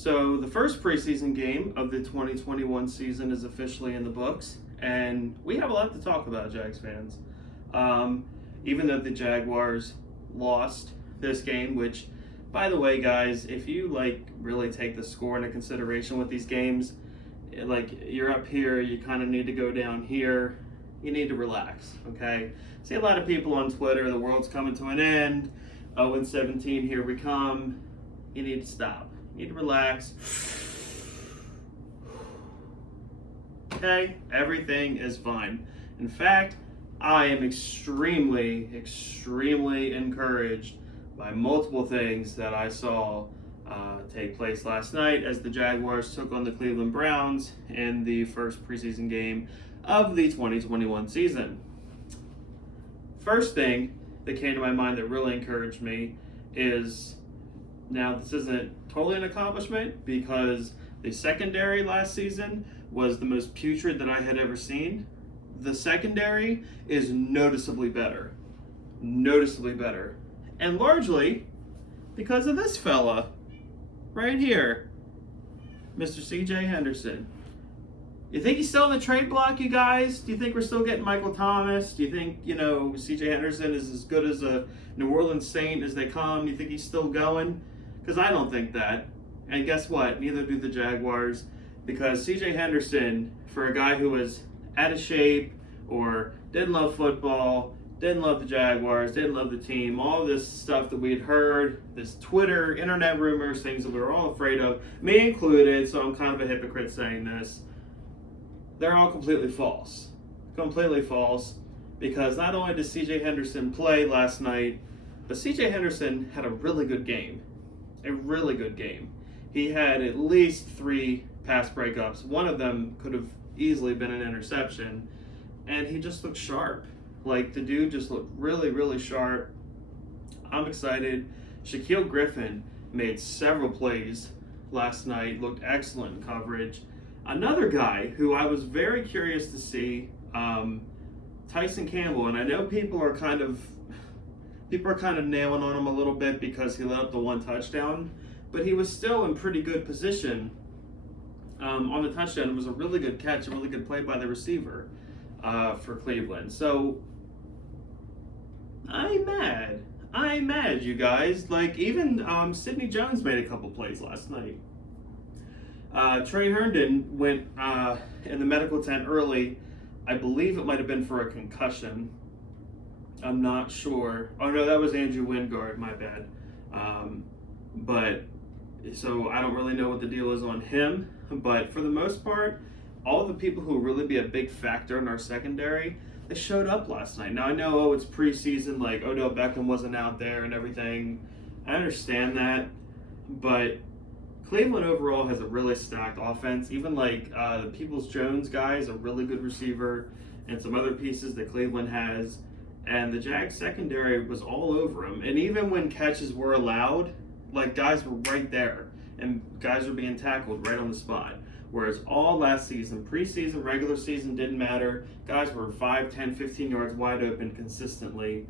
So the first preseason game of the 2021 season is officially in the books, and we have a lot to talk about, Jags fans. Even though the Jaguars lost this game, which, by the way, guys, if you really take the score into consideration with these games, you're up here, you kind of need to go down here. You need to relax, okay? See a lot of people on Twitter, the world's coming to an end, 0-17, here we come. You need to stop. You need to relax. Okay, everything is fine. In fact, I am extremely encouraged by multiple things that I saw take place last night as the Jaguars took on the Cleveland Browns in the first preseason game of the 2021 season. First thing that came to my mind that really encouraged me is, now this isn't totally an accomplishment because the secondary last season was the most putrid that I had ever seen. The secondary is noticeably better. And largely because of this fella right here, Mr. CJ Henderson. You think he's still in the trade block, you guys? Do you think we're still getting Michael Thomas? Do you think, CJ Henderson is as good as a New Orleans Saint as they come? You think he's still going? Because I don't think that. And guess what? Neither do the Jaguars. Because CJ Henderson, for a guy who was out of shape or didn't love football, didn't love the Jaguars, didn't love the team, all this stuff that we had heard, this Twitter, internet rumors, things that we were all afraid of, me included, so I'm kind of a hypocrite saying this, they're all completely false. Completely false. Because not only did CJ Henderson play last night, but CJ Henderson had a really good game. A really good game. He had at least 3 pass breakups. One of them could have easily been an interception. And he just looked sharp. The dude just looked really sharp. I'm excited. Shaquille Griffin made several plays last night, looked excellent in coverage. Another guy who I was very curious to see, Tyson Campbell, and I know people are kind of nailing on him a little bit because he let up the 1 touchdown, but he was still in pretty good position on the touchdown. It was a really good catch, a really good play by the receiver for Cleveland. So I'm mad, you guys. Even Sidney Jones made a couple plays last night. Trey Herndon went in the medical tent early. I believe it might have been for a concussion. I'm not sure. Oh no, that was Andrew Wingard, my bad. So I don't really know what the deal is on him. But for the most part, all the people who will really be a big factor in our secondary, they showed up last night. Now I know it's preseason, Odell Beckham wasn't out there and everything. I understand that, but Cleveland overall has a really stacked offense. Even the Peoples-Jones guy is a really good receiver, and some other pieces that Cleveland has. And the Jags secondary was all over him. And even when catches were allowed, guys were right there, and guys were being tackled right on the spot. Whereas all last season, preseason, regular season, didn't matter. Guys were 5, 10, 15 yards wide open consistently,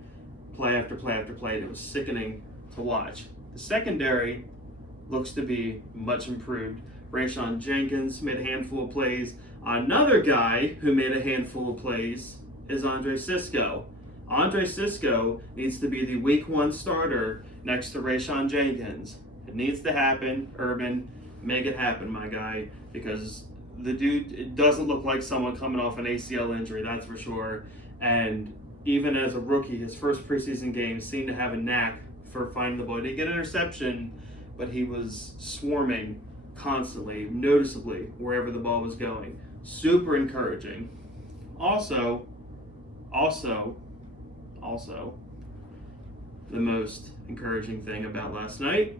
play after play after play. And it was sickening to watch. The secondary looks to be much improved. Rayshawn Jenkins made a handful of plays. Another guy who made a handful of plays is Andre Cisco. Andre Cisco needs to be the week 1 starter next to Rayshawn Jenkins. It needs to happen. Urban, make it happen, my guy, because the dude, it doesn't look like someone coming off an ACL injury, that's for sure. And even as a rookie, his first preseason game seemed to have a knack for finding the ball. He didn't get an interception, but he was swarming constantly, noticeably, wherever the ball was going. Super encouraging. Also, the most encouraging thing about last night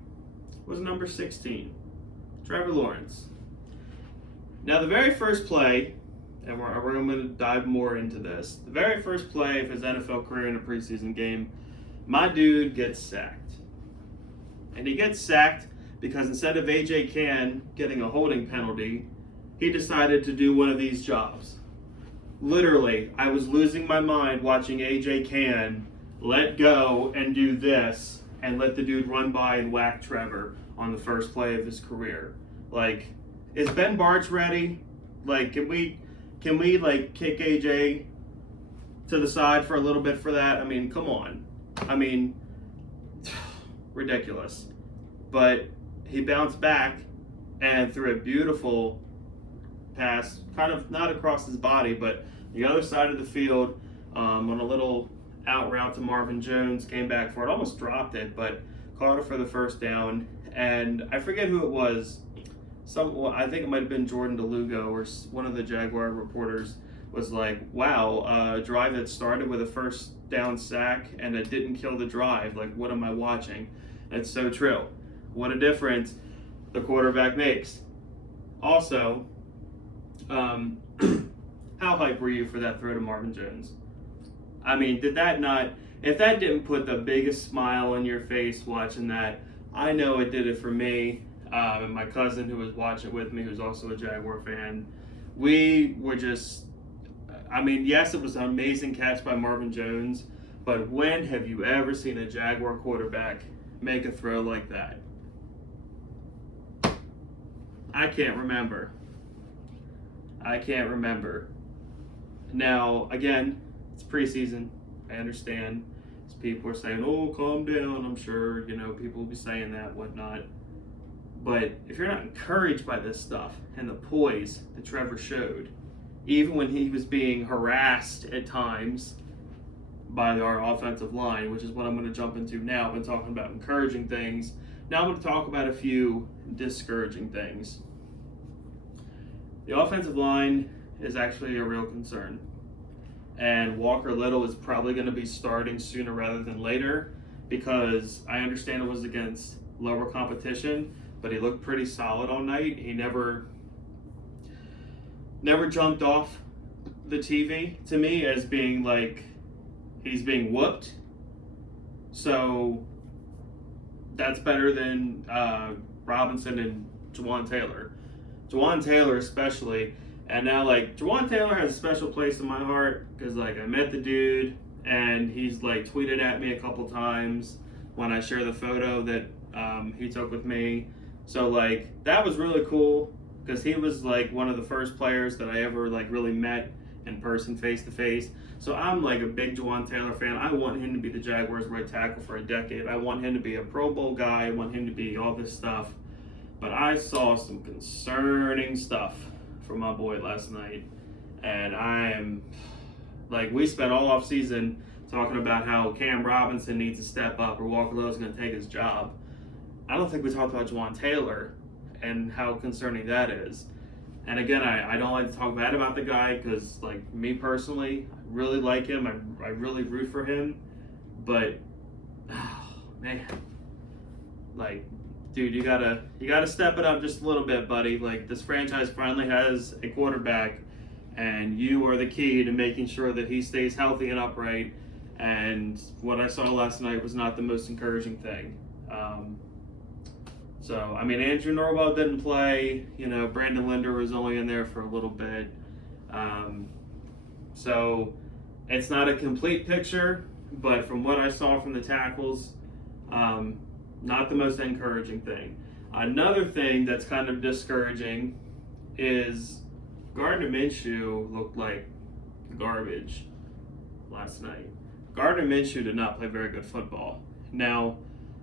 was number 16, Trevor Lawrence. Now, the very first play, and we're going to dive more into this, the very first play of his NFL career in a preseason game, my dude gets sacked. And he gets sacked because instead of A.J. Cann getting a holding penalty, he decided to do one of these jobs. Literally, I was losing my mind watching A.J. Cann let go and do this and let the dude run by and whack Trevor on the first play of his career. Like, is Ben Bartch ready? Like, can we like kick AJ to the side for a little bit for that? I mean, come on. I mean, ridiculous. But he bounced back and threw a beautiful pass, kind of not across his body, but the other side of the field, on a little out route to Marvin Jones, came back for it, almost dropped it, but caught it for the first down. And I forget who it was. I think it might have been Jordan DeLugo, or one of the Jaguar reporters was like, wow, a drive that started with a first down sack and it didn't kill the drive. Like, what am I watching? It's so true. What a difference the quarterback makes. Also, how hyped were you for that throw to Marvin Jones? I mean, if that didn't put the biggest smile on your face watching that, I know it did it for me. And my cousin who was watching with me, who's also a Jaguar fan, we were just, I mean, yes, it was an amazing catch by Marvin Jones, but when have you ever seen a Jaguar quarterback make a throw like that? I can't remember. Now, again, it's preseason. I understand. People are saying, oh, calm down. I'm sure, people will be saying that, whatnot. But if you're not encouraged by this stuff and the poise that Trevor showed, even when he was being harassed at times by our offensive line, which is what I'm going to jump into now. I've been talking about encouraging things. Now I'm going to talk about a few discouraging things. The offensive line is actually a real concern. And Walker Little is probably going to be starting sooner rather than later, because I understand it was against lower competition, but he looked pretty solid all night. He never jumped off the TV to me as being like he's being whooped. So that's better than Robinson and Jawan Taylor. Jawan Taylor especially. And now, like, Jawan Taylor has a special place in my heart because, like, I met the dude and he's, like, tweeted at me a couple times when I share the photo that he took with me. So, like, that was really cool because he was, like, one of the first players that I ever, like, really met in person, face-to-face. So I'm, like, a big Jawan Taylor fan. I want him to be the Jaguars' right tackle for a decade. I want him to be a Pro Bowl guy. I want him to be all this stuff. But I saw some concerning stuff from my boy last night, and I am like, we spent all off season talking about how Cam Robinson needs to step up or Walker Little's going to take his job. I don't think we talked about Jawan Taylor and how concerning that is. And again, I don't like to talk bad about the guy because, like, me personally, I really like him. I really root for him, but man, like, dude, you gotta step it up just a little bit, buddy. Like, this franchise finally has a quarterback, and you are the key to making sure that he stays healthy and upright. And what I saw last night was not the most encouraging thing. So, I mean, Andrew Norwell didn't play. Brandon Linder was only in there for a little bit. So, it's not a complete picture, but from what I saw from the tackles, not the most encouraging thing. Another thing that's kind of discouraging is Gardner Minshew looked like garbage last night. Gardner Minshew did not play very good football. Now,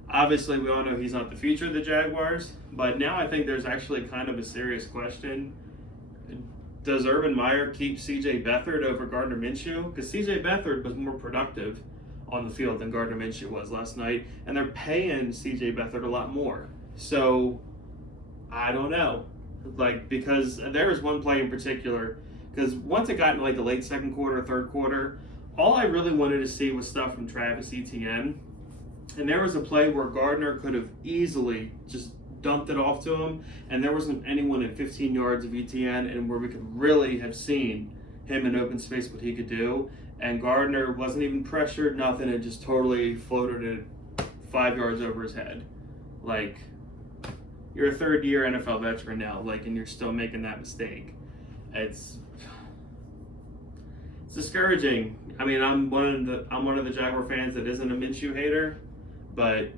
obviously, we all know he's not the future of the Jaguars, but now I think there's actually kind of a serious question. Does Urban Meyer keep C.J. Beathard over Gardner Minshew? Because C.J. Beathard was more productive on the field than Gardner Minshew was last night, and they're paying C.J. Beathard a lot more. So, I don't know. Like, because there was one play in particular, because once it got into, like, the late second quarter, third quarter, all I really wanted to see was stuff from Travis Etienne. And there was a play where Gardner could have easily just dumped it off to him, and there wasn't anyone in 15 yards of Etienne, and where we could really have seen him in open space, what he could do. And Gardner wasn't even pressured, nothing, and just totally floated it 5 yards over his head. Like, you're a third-year NFL veteran now, like, and you're still making that mistake. It's discouraging. I mean, I'm one of the Jaguar fans that isn't a Minshew hater, but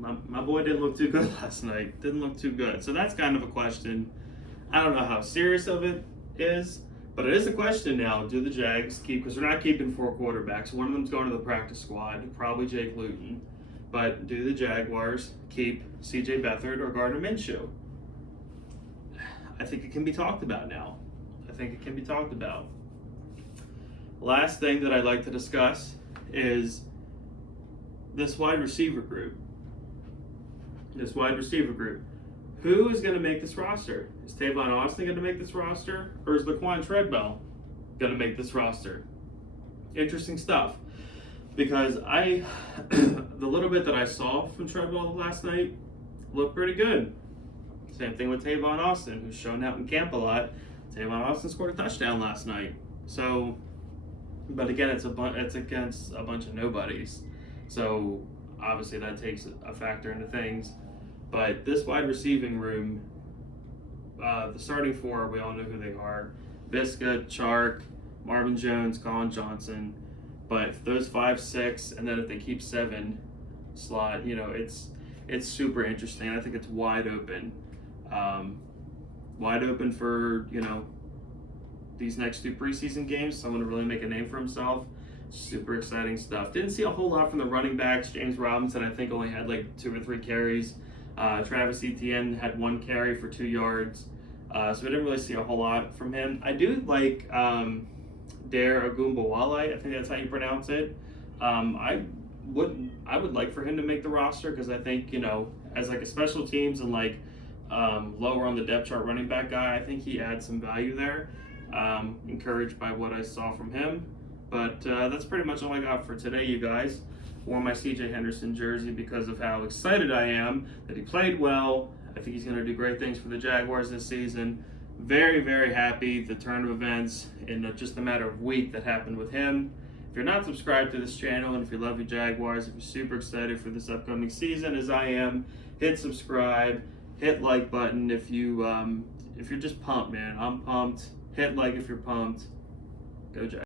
my boy didn't look too good last night. Didn't look too good. So that's kind of a question. I don't know how serious of it is, but it is a question now. Do the Jags keep, because they're not keeping 4 quarterbacks. One of them's going to the practice squad, probably Jake Luton. But do the Jaguars keep C.J. Beathard or Gardner Minshew? I think it can be talked about now. I think it can be talked about. Last thing that I'd like to discuss is this wide receiver group. This wide receiver group. Who is going to make this roster? Is Tavon Austin going to make this roster? Or is Laquan Treadwell going to make this roster? Interesting stuff. Because the little bit that I saw from Treadwell last night looked pretty good. Same thing with Tavon Austin, who's shown out in camp a lot. Tavon Austin scored a touchdown last night. So, but again, it's against a bunch of nobodies. So obviously that takes a factor into things. But this wide receiving room, the starting 4, we all know who they are: Visca, Chark, Marvin Jones, Colin Johnson. But those 5, 6, and then if they keep 7 slot, it's super interesting. I think it's wide open. Wide open for, these next 2 preseason games. Someone to really make a name for himself. Super exciting stuff. Didn't see a whole lot from the running backs. James Robinson, I think, only had like 2 or 3 carries. Travis Etienne had 1 carry for 2 yards. So I didn't really see a whole lot from him. I do like Dare Ogunbowale. I think that's how you pronounce it. I would like for him to make the roster, because I think, as like a special teams and like lower on the depth chart running back guy, I think he adds some value there. Encouraged by what I saw from him. But that's pretty much all I got for today, you guys. Wore my C.J. Henderson jersey because of how excited I am that he played well. I think he's going to do great things for the Jaguars this season. Very, very happy the turn of events in just a matter of week that happened with him. If you're not subscribed to this channel, and if you love your Jaguars, if you're super excited for this upcoming season as I am, hit subscribe, hit like button if you're just pumped, man. I'm pumped. Hit like if you're pumped. Go Jags.